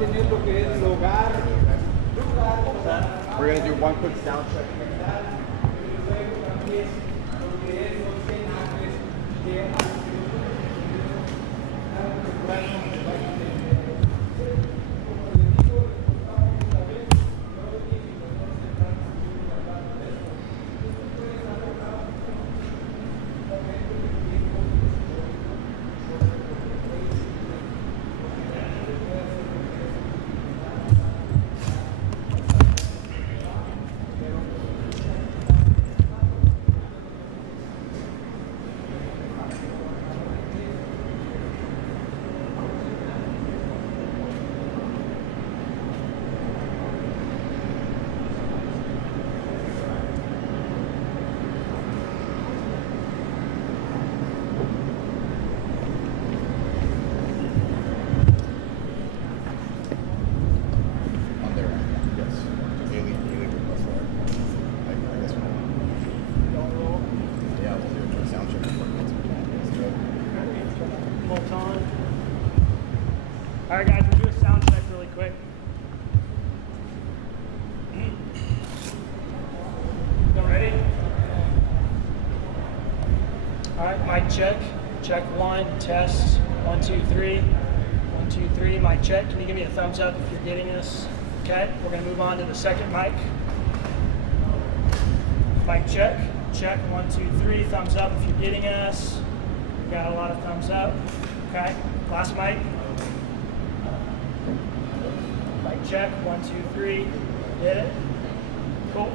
We're going to do one quick sound check. All right, guys, we'll do a sound check really quick. You ready? All right, mic check. Check one, test. 1, 2, 3. 1, 2, 3, mic check. Can you give me a thumbs up if you're getting this? Okay, we're gonna move on to the second mic. Mic check. Check 1, 2, 3. Thumbs up if you're getting us. We got a lot of thumbs up. Okay, last mic. Mic check. 1, 2, 3. Get it? Cool.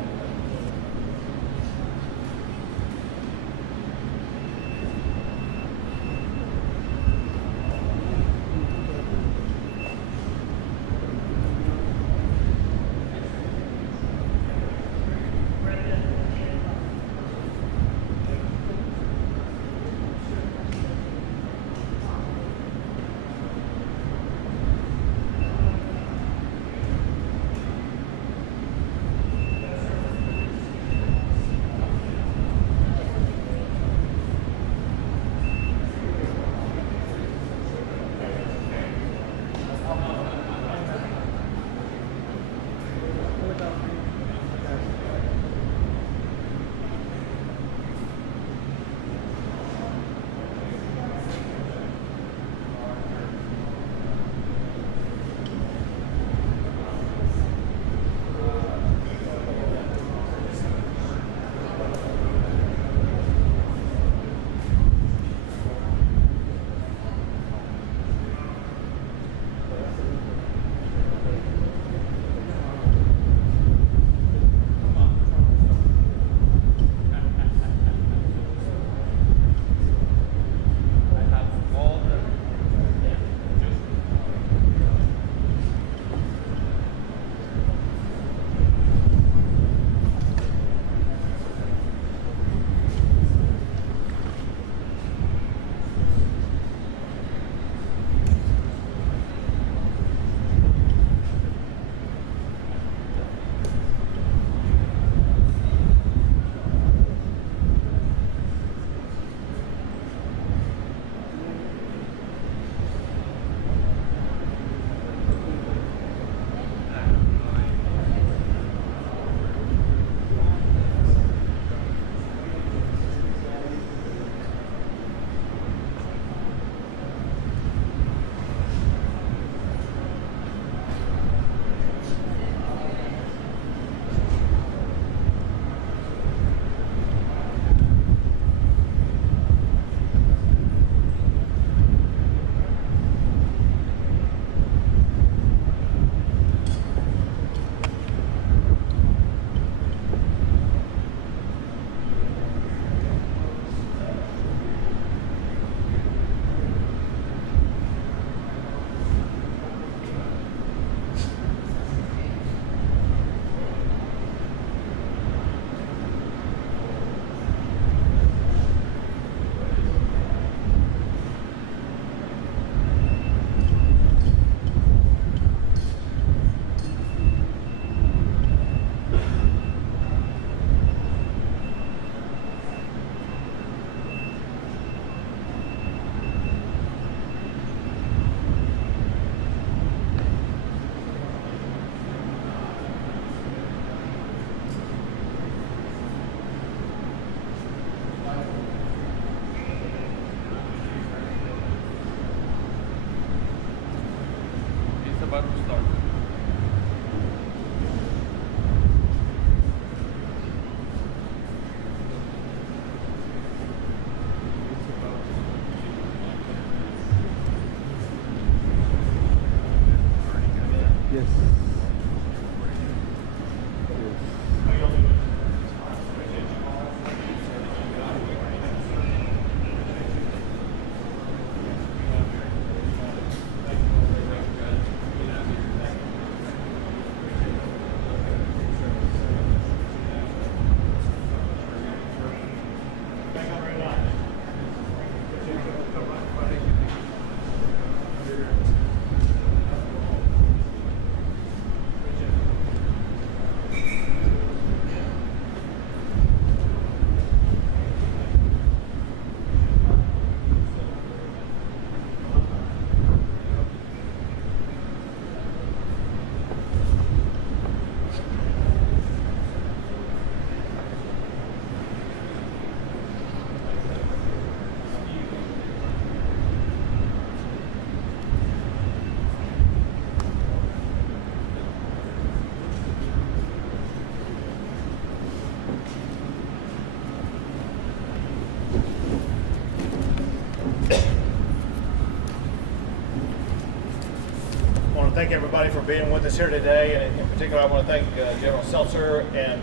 Thank everybody for being with us here today, and in particular I want to thank General Seltzer and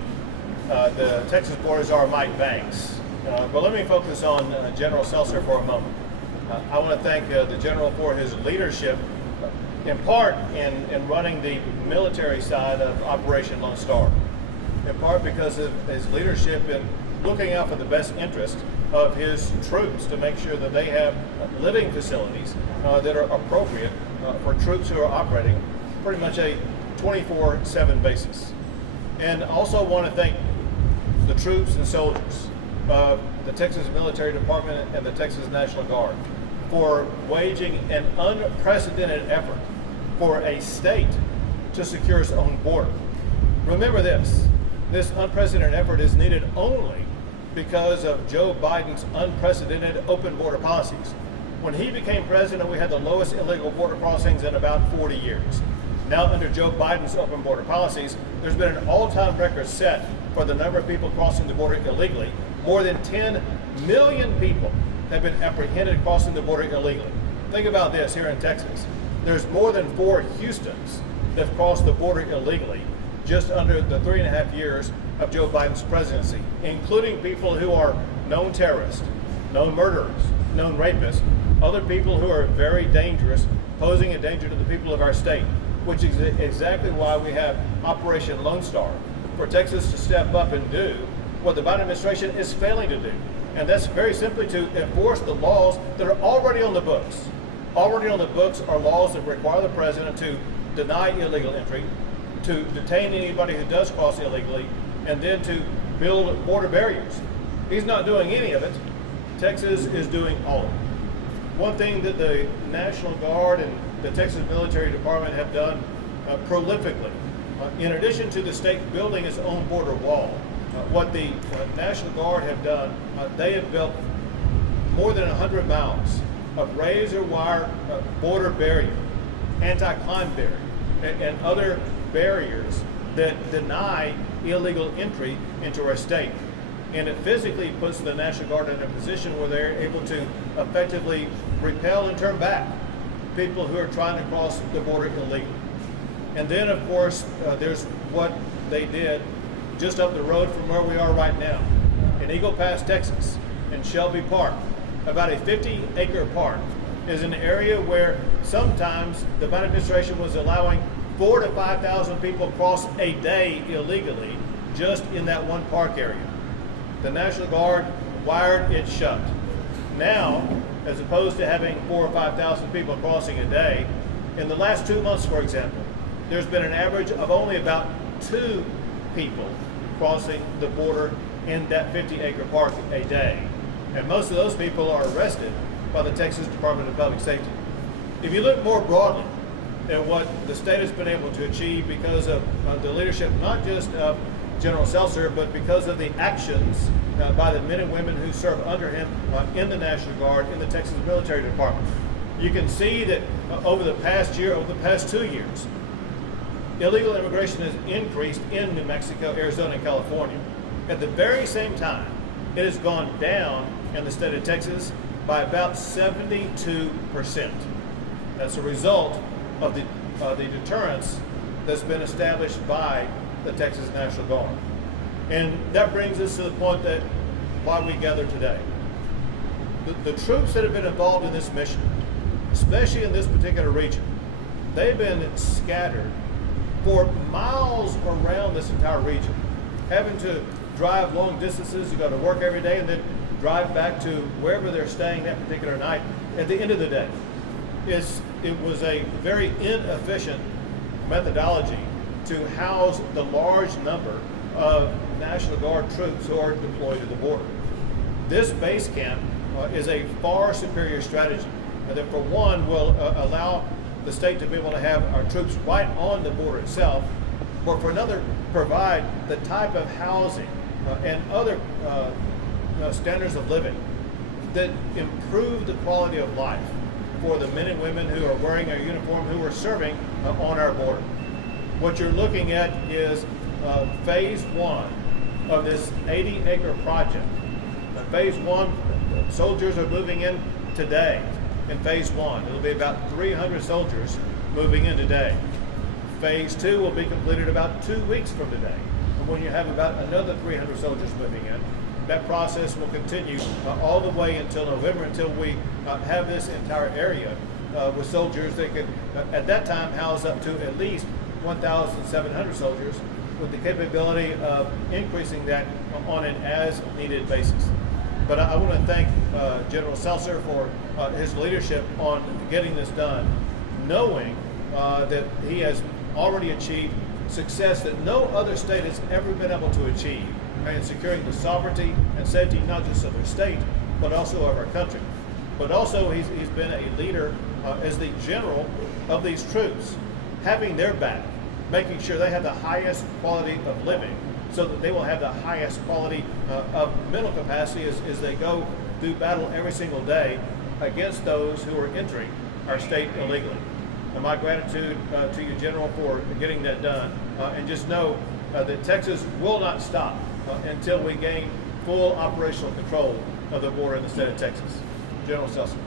the Texas Board Czar Mike Banks. But let me focus on General Seltzer for a moment. I want to thank the General for his leadership, in part in running the military side of Operation Lone Star, in part because of his leadership in looking out for the best interest of his troops to make sure that they have living facilities that are appropriate for troops who are operating pretty much a 24/7 basis. And also want to thank the troops and soldiers of the Texas Military Department and the Texas National Guard for waging an unprecedented effort for a state to secure its own border. Remember this unprecedented effort is needed only because of Joe Biden's unprecedented open border policies. When he became president, we had the lowest illegal border crossings in about 40 years. Now, under Joe Biden's open border policies, there's been an all-time record set for the number of people crossing the border illegally. More than 10 million people have been apprehended crossing the border illegally. Think about this here in Texas. There's more than 4 Houstons that have crossed the border illegally just under the 3.5 years of Joe Biden's presidency, including people who are known terrorists, known murderers, known rapists, other people who are very dangerous, posing a danger to the people of our state, which is exactly why we have Operation Lone Star, for Texas to step up and do what the Biden administration is failing to do. And that's very simply to enforce the laws that are already on the books. Already on the books are laws that require the president to deny illegal entry, to detain anybody who does cross illegally, and then to build border barriers. He's not doing any of it. Texas is doing all of it. One thing that the National Guard and the Texas Military Department have done prolifically, in addition to the state building its own border wall, what the National Guard have done, they have built more than 100 miles of razor wire border barrier, anti-climb barrier, and other barriers that deny illegal entry into our state. And it physically puts the National Guard in a position where they're able to effectively repel and turn back people who are trying to cross the border illegally. And then, of course, there's what they did just up the road from where we are right now, in Eagle Pass, Texas, in Shelby Park. About a 50-acre park is an area where sometimes the Biden administration was allowing 4,000 to 5,000 people cross a day illegally just in that one park area. The National Guard wired it shut. Now, as opposed to having 4,000 or 5,000 people crossing a day, in the last 2 months, for example, there's been an average of only about 2 people crossing the border in that 50-acre park a day. And most of those people are arrested by the Texas Department of Public Safety. If you look more broadly at what the state has been able to achieve because of the leadership, not just of General Seltzer, but because of the actions by the men and women who serve under him in the National Guard, in the Texas Military Department. You can see that over the past year, over the past 2 years, illegal immigration has increased in New Mexico, Arizona, and California. At the very same time, it has gone down in the state of Texas by about 72%. That's a result of the deterrence that's been established by the Texas National Guard. And that brings us to the point that why we gather today. The troops that have been involved in this mission, especially in this particular region, they've been scattered for miles around this entire region, having to drive long distances to go to work every day and then drive back to wherever they're staying that particular night at the end of the day. It was a very inefficient methodology to house the large number of National Guard troops who are deployed to the border. This base camp is a far superior strategy that, for one, will allow the state to be able to have our troops right on the border itself, but for another, provide the type of housing and other standards of living that improve the quality of life for the men and women who are wearing our uniform, who are serving on our border. What you're looking at is phase one of this 80-acre project. Phase one, soldiers are moving in today. In phase one, it'll be about 300 soldiers moving in today. Phase two will be completed about 2 weeks from today. And when you have about another 300 soldiers moving in, that process will continue all the way until November, until we have this entire area with soldiers that can, at that time, house up to at least 1,700 soldiers, with the capability of increasing that on an as-needed basis. But I want to thank General Seltzer for his leadership on getting this done, knowing that he has already achieved success that no other state has ever been able to achieve in securing the sovereignty and safety not just of their state, but also of our country. But also he's been a leader as the general of these troops, having their back, making sure they have the highest quality of living, so that they will have the highest quality of mental capacity as they go do battle every single day against those who are entering our state illegally. And my gratitude to you, General, for getting that done. And just know that Texas will not stop until we gain full operational control of the border in the state of Texas. General Seltzer.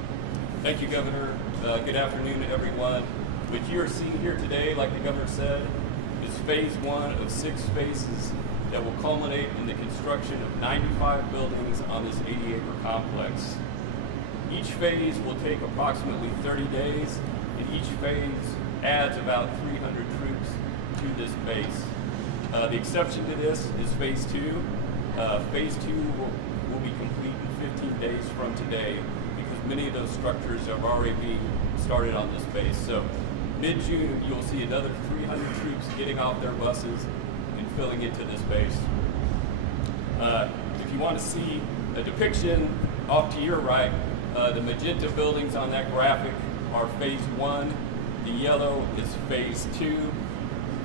Thank you, Governor. Good afternoon to everyone. What you are seeing here today, like the Governor said, is phase one of 6 phases that will culminate in the construction of 95 buildings on this 80-acre complex. Each phase will take approximately 30 days, and each phase adds about 300 troops to this base. The exception to this is phase 2. Phase 2 will be complete in 15 days from today, because many of those structures have already been started on this base. So mid-June, you'll see another 300 troops getting off their buses and filling into this base. If you want to see a depiction off to your right, the magenta buildings on that graphic are phase 1, the yellow is phase 2,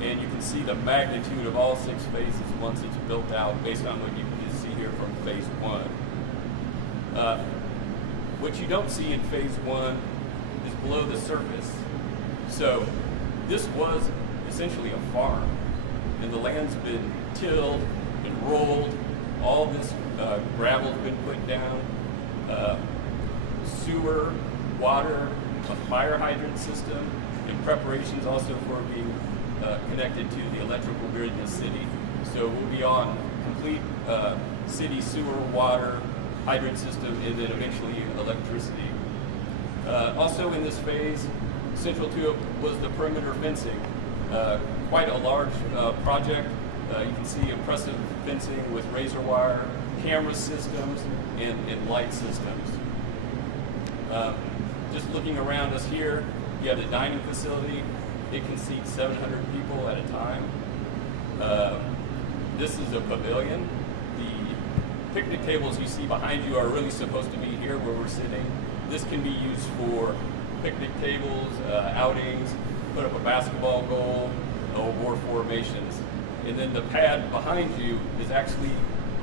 and you can see the magnitude of all 6 phases once it's built out based on what you can see here from phase 1. What you don't see in phase 1 is below the surface. So this was essentially a farm, and the land's been tilled and rolled. All this gravel's been put down. Sewer, water, a fire hydrant system, and preparations also for being connected to the electrical grid in the city. So we'll be on complete city sewer, water, hydrant system, and then eventually electricity. Also in this phase, central to it was the perimeter fencing. Quite a large project. You can see impressive fencing with razor wire, camera systems, and light systems. Just looking around us here, you have the dining facility. It can seat 700 people at a time. This is a pavilion. The picnic tables you see behind you are really supposed to be here where we're sitting. This can be used for picnic tables, outings, put up a basketball goal, or war formations. And then the pad behind you is actually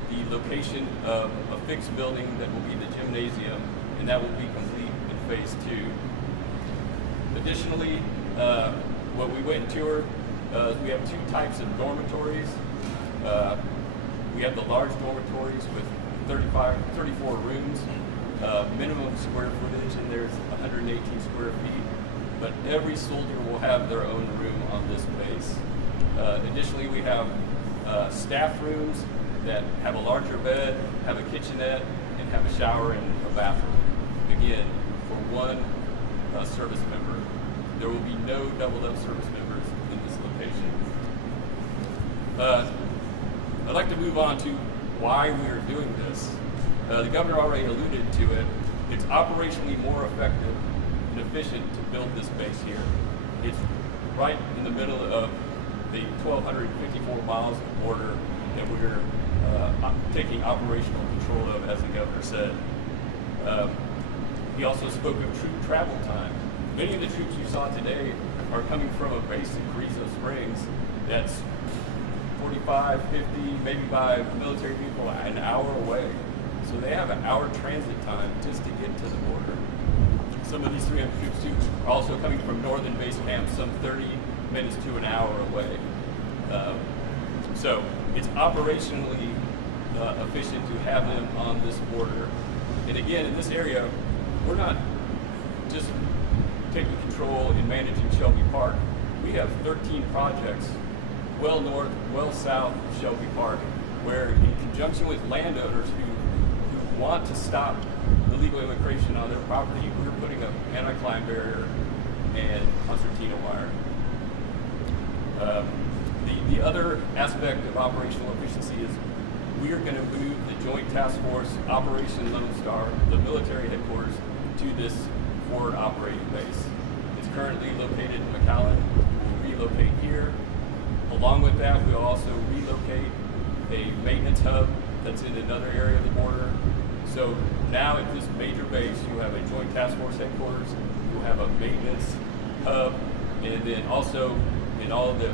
the location of a fixed building that will be the gymnasium, and that will be complete in phase 2. Additionally, what we went and toured, we have 2 types of dormitories. We have the large dormitories with 34 rooms, minimum square footage, and there's 118 square feet. but every soldier will have their own room on this base. Additionally, we have staff rooms that have a larger bed, have a kitchenette, and have a shower and a bathroom. Again, for one service member. There will be no doubled up service members in this location. I'd like to move on to why we are doing this. The governor already alluded to it. It's operationally more effective and efficient to build this base here. It's right in the middle of the 1,254 miles of border that we're taking operational control of, as the governor said. He also spoke of troop travel time. Many of the troops you saw today are coming from a base in Carrizo Springs that's 45, 50, maybe by military vehicle, an hour away. So they have an hour transit time just to get to the border. Some of these 300 troops too are also coming from northern base camps, some 30 minutes to an hour away. So it's operationally efficient to have them on this border. And again, in this area, we're not just taking control and managing Shelby Park. We have 13 projects well north, well south of Shelby Park, where in conjunction with landowners who want to stop illegal immigration on their property, we're putting up anti-climb barrier and concertina wire. The other aspect of operational efficiency is we are going to move the Joint Task Force Operation Lone Star, the military headquarters, to this forward operating base. It's currently located in McAllen. We'll relocate here. Along with that, we'll also relocate a maintenance hub that's in another area of the border. So now at this major base, you have a Joint Task Force headquarters, you'll have a maintenance hub, and then also in all of the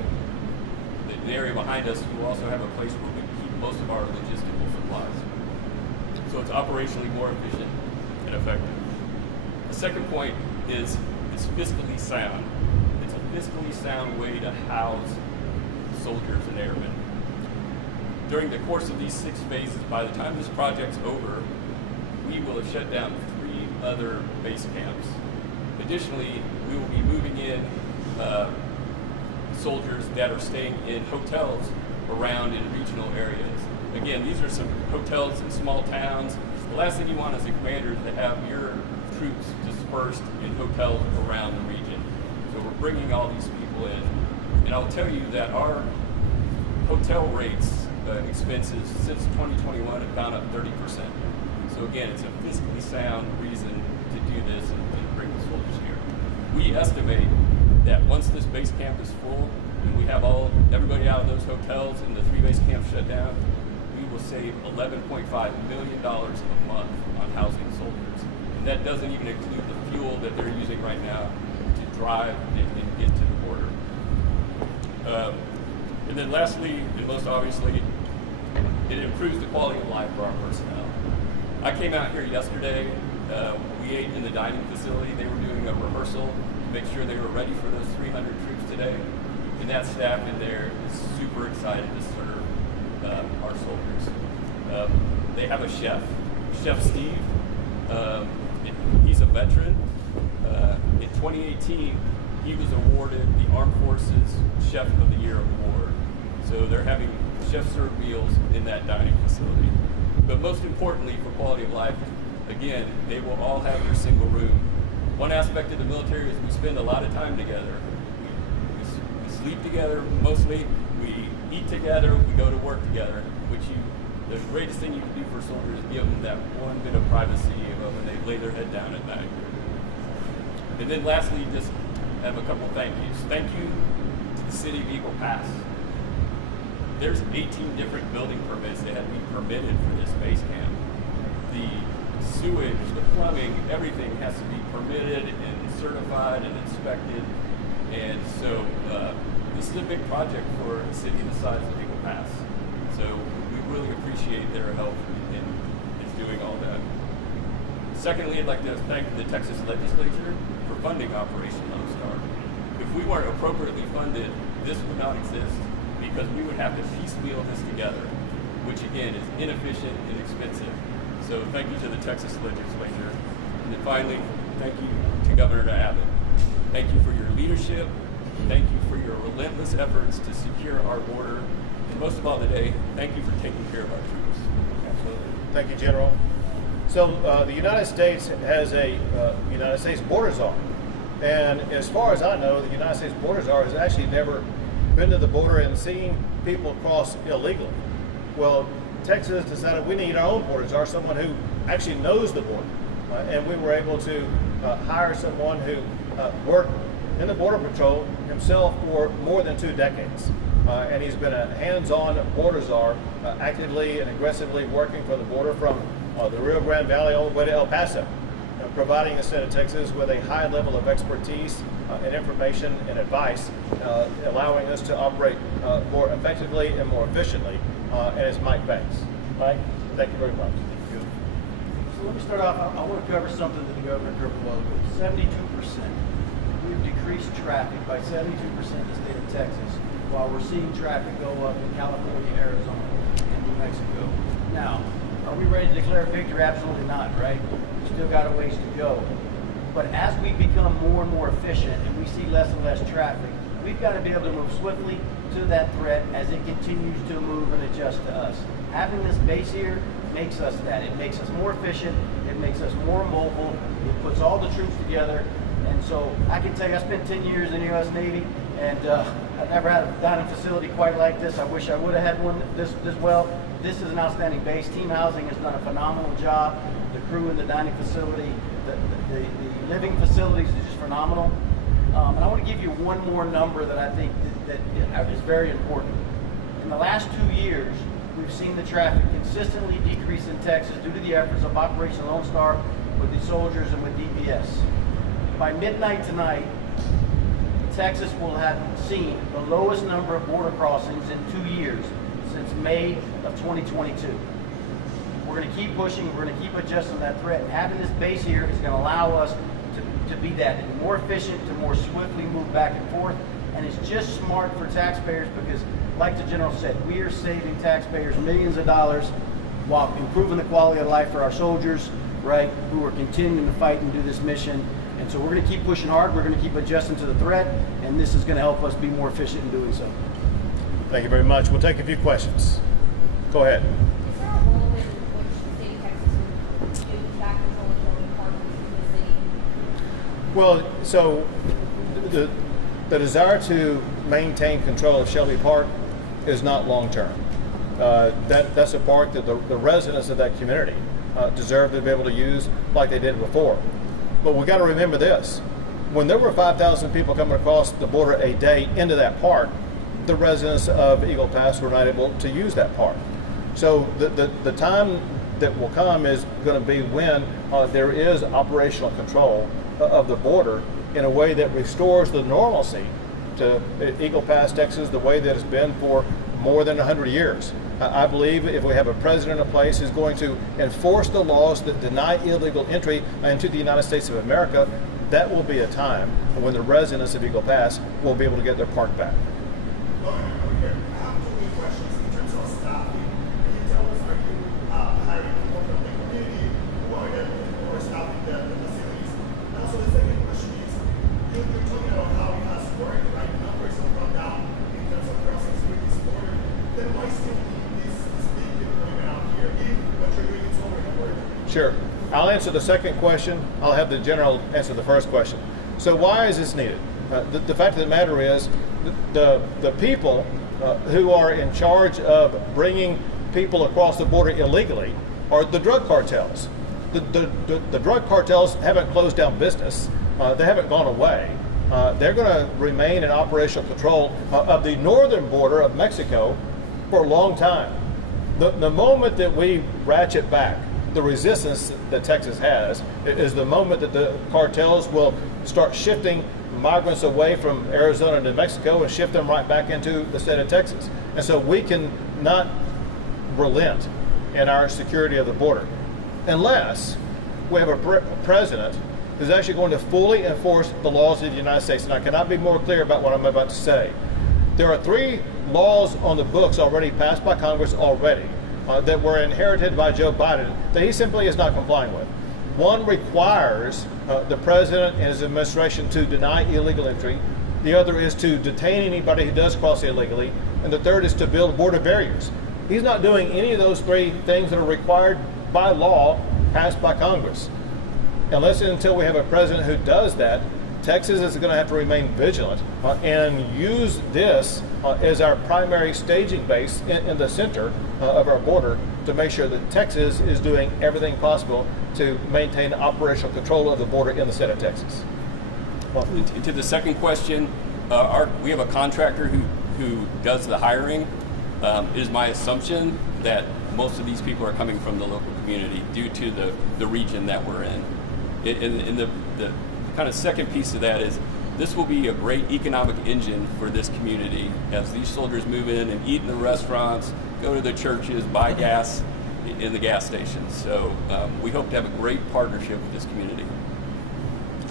area behind us, you will also have a place where we keep most of our logistical supplies. So it's operationally more efficient and effective. The second point is it's fiscally sound. It's a fiscally sound way to house soldiers and airmen. During the course of these 6 phases, by the time this project's over, we will have shut down 3 other base camps. Additionally, we will be moving in soldiers that are staying in hotels around in regional areas. Again, these are some hotels in small towns. The last thing you want as a commander is to have your troops dispersed in hotels around the region. So we're bringing all these people in. And I'll tell you that our hotel rates, expenses since 2021 have gone up 30%. So again, it's a fiscally sound reason to do this and bring the soldiers here. We estimate that once this base camp is full and we have everybody out of those hotels and the 3 base camps shut down, we will save $11.5 million a month on housing soldiers. And that doesn't even include the fuel that they're using right now to drive and get to the border. And then lastly, and most obviously, it improves the quality of life for our personnel. I came out here yesterday. We ate in the dining facility. They were doing a rehearsal to make sure they were ready for those 300 troops today. And that staff in there is super excited to serve our soldiers. They have a chef, Chef Steve. He's a veteran. In 2018, he was awarded the Armed Forces Chef of the Year award. So they're having chef-served meals in that dining facility. But most importantly, for quality of life, again, they will all have their single room. One aspect of the military is we spend a lot of time together. We sleep together mostly, we eat together, we go to work together, the greatest thing you can do for soldiers is give them that one bit of privacy when they lay their head down at night. And then lastly, just have a couple thank yous. Thank you to the City of Eagle Pass. There's 18 different building permits that have to be permitted for this base camp. The sewage, the plumbing, everything has to be permitted and certified and inspected. And so this is a big project for a city the size of Eagle Pass. So we really appreciate their help in doing all that. Secondly, I'd like to thank the Texas legislature for funding Operation Lone Star. If we weren't appropriately funded, this would not exist because we would have to piecemeal this together, which again is inefficient and expensive. So thank you to the Texas legislature. And then finally, thank you to Governor Abbott. Thank you for your leadership. Thank you for your relentless efforts to secure our border. And most of all today, thank you for taking care of our troops. Absolutely. Thank you, General. So the United States has a United States border czar. And as far as I know, the United States border czar has actually never been to the border and seen people cross illegally. Well, Texas decided we need our own border czar, someone who actually knows the border. And we were able to hire someone who worked in the Border Patrol himself for more than 2 decades. And he's been a hands-on border czar, actively and aggressively working for the border from the Rio Grande Valley all the way to El Paso, providing the state of Texas with a high level of expertise and information and advice, allowing us to operate more effectively and more efficiently. And it's Mike Banks. Mike, thank you very much. So let me start off. I want to cover something that the governor covered a while ago. 72%. We've decreased traffic by 72% in the state of Texas, while we're seeing traffic go up in California, Arizona, and New Mexico. Now, are we ready to declare victory? Absolutely not, right? We still got a ways to go. But as we become more and more efficient and we see less and less traffic, we've got to be able to move swiftly to that threat as it continues to move and adjust to us. Having this base here makes us that. It makes us more efficient. It makes us more mobile. It puts all the troops together. And so I can tell you, I spent 10 years in the U.S. Navy, and I've never had a dining facility quite like this. I wish I would have had one this well. This is an outstanding base. Team Housing has done a phenomenal job. The crew in the dining facility, the living facilities is just phenomenal. And I want to give you one more number that I think that is very important. In the last 2 years, we've seen the traffic consistently decrease in Texas due to the efforts of Operation Lone Star with the soldiers and with DPS. By midnight tonight, Texas will have seen the lowest number of border crossings in 2 years since May of 2022. We're going to keep pushing, we're going to keep adjusting that threat, and having this base here is going to allow us to be that, to be more efficient, to more swiftly move back and forth, and it's just smart for taxpayers because, like the General said, we are saving taxpayers millions of dollars while improving the quality of life for our soldiers, right, who are continuing to fight and do this mission. And so we're going to keep pushing hard, we're going to keep adjusting to the threat, and this is going to help us be more efficient in doing so. Thank you very much. We'll take a few questions. Go ahead. Is there a role in which the state of Texas would use back control of building parks in the city? Well, so the desire to maintain control of Shelby Park is not long term. That's a park that the residents of that community deserve to be able to use like they did before. But we got to remember this: when there were 5,000 people coming across the border a day into that park, the residents of Eagle Pass were not able to use that park. So the time that will come is going to be when there is operational control of the border in a way that restores the normalcy to Eagle Pass, Texas, the way that it's been for more than 100 years. I believe if we have a president in place who's going to enforce the laws that deny illegal entry into the United States of America, that will be a time when the residents of Eagle Pass will be able to get their park back. Sure. I'll answer the second question. I'll have the general answer the first question. So why is this needed? The fact of the matter is the people who are in charge of bringing people across the border illegally are the drug cartels. The drug cartels haven't closed down business. They haven't gone away. They're going to remain in operational control of the northern border of Mexico for a long time. The moment that we ratchet back the resistance that Texas has is the moment that the cartels will start shifting migrants away from Arizona to Mexico and shift them right back into the state of Texas. And so we can not relent in our security of the border unless we have a president who's actually going to fully enforce the laws of the United States. And I cannot be more clear about what I'm about to say. There are 3 laws on the books already passed by Congress already that were inherited by Joe Biden that he simply is not complying with. One requires the president and his administration to deny illegal entry. The other is to detain anybody who does cross illegally. And the third is to build border barriers. He's not doing any of those three things that are required by law passed by Congress. Unless and until we have a president who does that, Texas is going to have to remain vigilant and use this as our primary staging base in the center of our border to make sure that Texas is doing everything possible to maintain operational control of the border in the state of Texas. Well, To the second question, we have a contractor who does the hiring. It is my assumption that most of these people are coming from the local community due to the region that we're in. And the kind of second piece of that is this will be a great economic engine for this community as these soldiers move in and eat in the restaurants, go to the churches, buy gas in the gas stations. So we hope to have a great partnership with this community.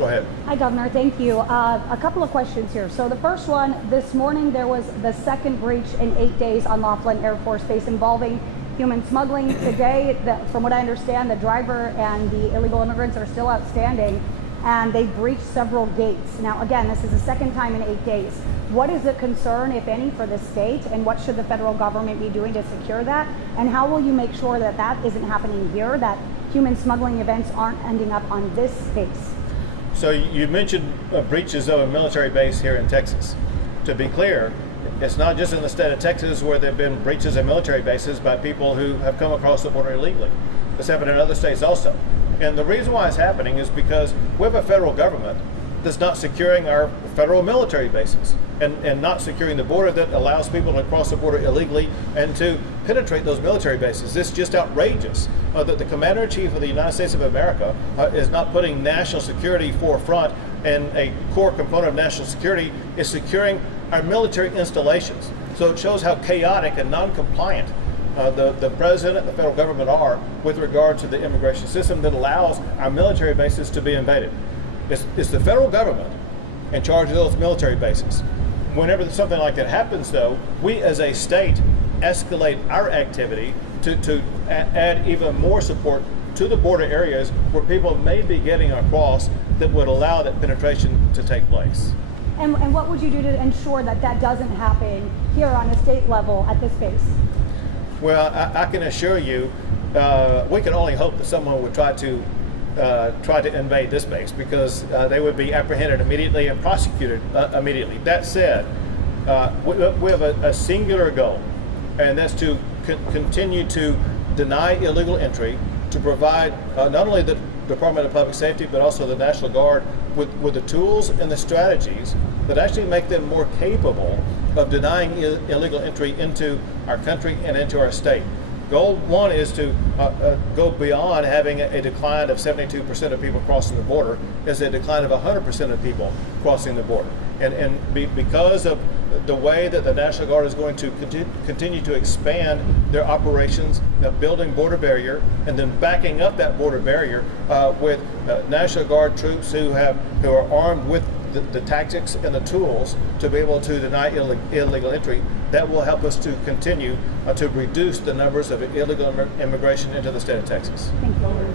go ahead. Hi, Governor. Thank you. A couple of questions here. So the first one, this morning there was the second breach in 8 days on Laughlin Air Force Base involving human smuggling. Today, from what I understand, the driver and the illegal immigrants are still outstanding, and they breached several gates. Now, again, this is the second time in 8 days. What is the concern, if any, for the state, and what should the federal government be doing to secure that? And how will you make sure that that isn't happening here, that human smuggling events aren't ending up on this base? So you mentioned breaches of a military base here in Texas. To be clear, it's not just in the state of Texas where there have been breaches of military bases by people who have come across the border illegally. It's happened in other states also. And the reason why it's happening is because we have a federal government that's not securing our federal military bases and not securing the border that allows people to cross the border illegally and to penetrate those military bases. It's just outrageous that the Commander-in-Chief of the United States of America is not putting national security forefront, and a core component of national security is securing our military installations. So it shows how chaotic and non-compliant the president and the federal government are with regard to the immigration system that allows our military bases to be invaded. It's the federal government in charge of those military bases. Whenever something like that happens, though, we as a state escalate our activity to add even more support to the border areas where people may be getting across that would allow that penetration to take place. And what would you do to ensure that that doesn't happen here on a state level at this base? Well, I can assure you, we can only hope that someone would try to invade this base, because they would be apprehended immediately and prosecuted immediately. That said, we have a singular goal, and that's to continue to deny illegal entry, to provide not only the Department of Public Safety but also the National Guard with the tools and the strategies that actually make them more capable of denying illegal entry into our country and into our state. Goal one is to go beyond having a decline of 72% of people crossing the border, is a decline of 100% of people crossing the border. And because of the way that the National Guard is going to continue to expand their operations, building border barrier, and then backing up that border barrier with National Guard troops who are armed with the tactics and the tools to be able to deny illegal entry, that will help us to continue to reduce the numbers of illegal immigration into the state of Texas. Thank you.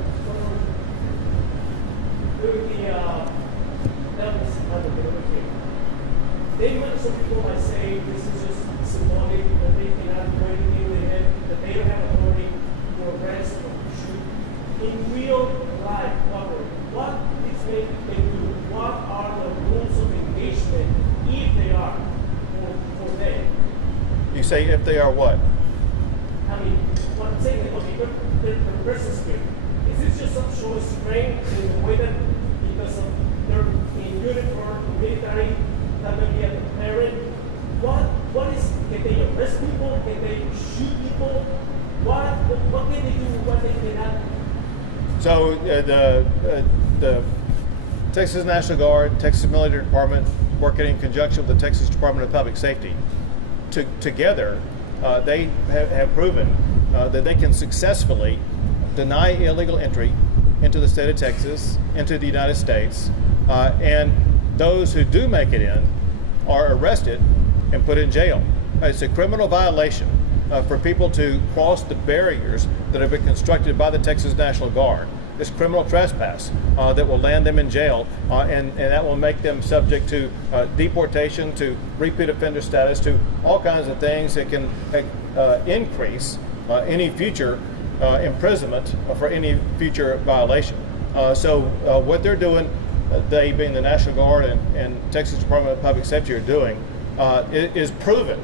Some people might say this is just symbolic, that they cannot do anything with it, that they don't have authority to arrest or to shoot. In real life, what these men can do? What are the rules of engagement, if they are, for them? You say if they are what? I mean, what I'm saying is, okay, the person's strength. Is this just some show of strength in the way that because of they're in uniform, military, that may be a parent? What is, can they arrest people? Can they shoot people? What can they do? What they cannot? So the Texas National Guard, Texas Military Department, working in conjunction with the Texas Department of Public Safety, together they have proven that they can successfully deny illegal entry into the state of Texas, into the United States, and those who do make it in are arrested and put in jail. It's a criminal violation for people to cross the barriers that have been constructed by the Texas National Guard is criminal trespass that will land them in jail, and that will make them subject to deportation, to repeat offender status, to all kinds of things that can increase any future imprisonment for any future violation. So what they're doing, they being the National Guard and Texas Department of Public Safety are doing, is proven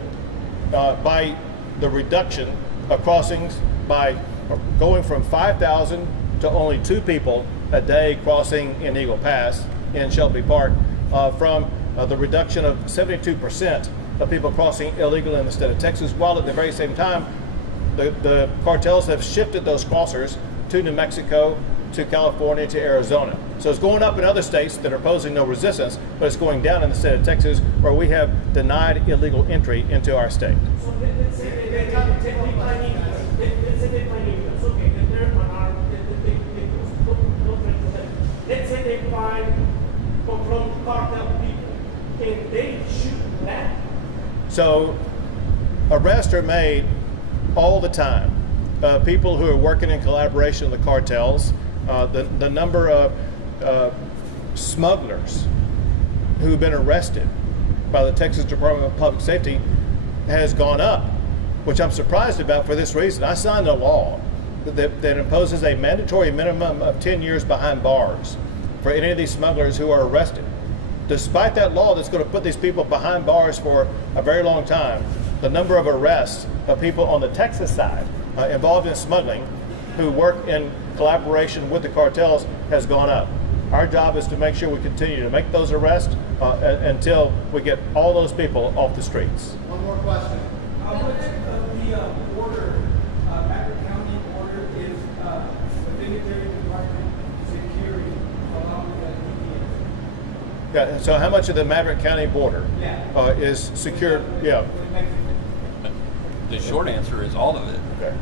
by the reduction of crossings, by going from 5,000 to only 2 people a day crossing in Eagle Pass in Shelby Park, from the reduction of 72% of people crossing illegally in the state of Texas, while at the very same time the cartels have shifted those crossers to New Mexico, to California, to Arizona. So it's going up in other states that are posing no resistance, but it's going down in the state of Texas, where we have denied illegal entry into our state. So let's say they declining, it's okay, that they're unarmed, let's say they find from cartel people, can they shoot that? So arrests are made all the time. People who are working in collaboration with the cartels, the number of smugglers who've been arrested by the Texas Department of Public Safety has gone up, which I'm surprised about for this reason. I signed a law that imposes a mandatory minimum of 10 years behind bars for any of these smugglers who are arrested. Despite that law that's going to put these people behind bars for a very long time, the number of arrests of people on the Texas side involved in smuggling who work in collaboration with the cartels has gone up. Our job is to make sure we continue to make those arrests until we get all those people off the streets. One more question. How much of the border, Abbott County border, is the military department securing along with the DPS? Yeah, so how much of the Maverick County border is secured? Yeah. The short answer is all of it. Okay.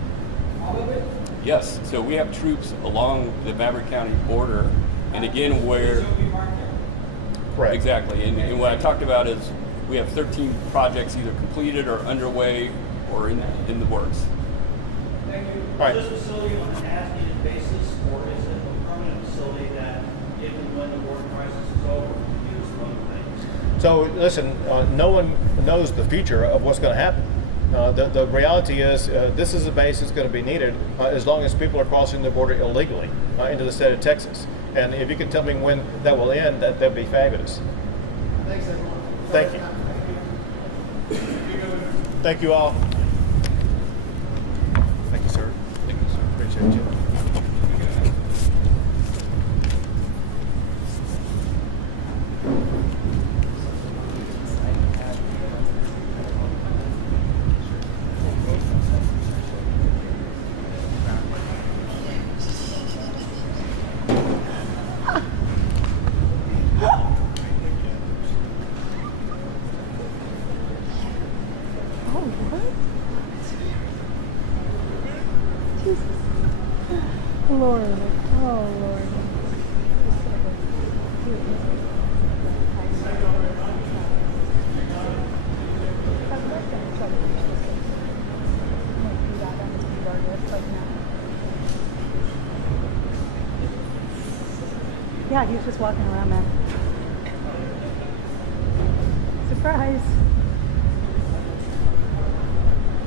All of it? Yes. So we have troops along the Maverick County border, and again, where It should be marked out. Correct. exactly, and what I talked about is we have 13 projects either completed or underway or in the works. Thank you. All right. Is this facility on an as-needed basis, or is it a permanent facility that, if and when the war crisis is over, we use for other things? So listen, no one knows the future of what's going to happen. The reality is this is a base that's going to be needed as long as people are crossing the border illegally into the state of Texas. And if you can tell me when that will end, that'd be fabulous. Thanks, everyone. Thank you. Thank you all. Thank you, sir. Thank you, sir. Appreciate you. Lord. Oh, Lord. Yeah, he was just walking around, man. Surprise.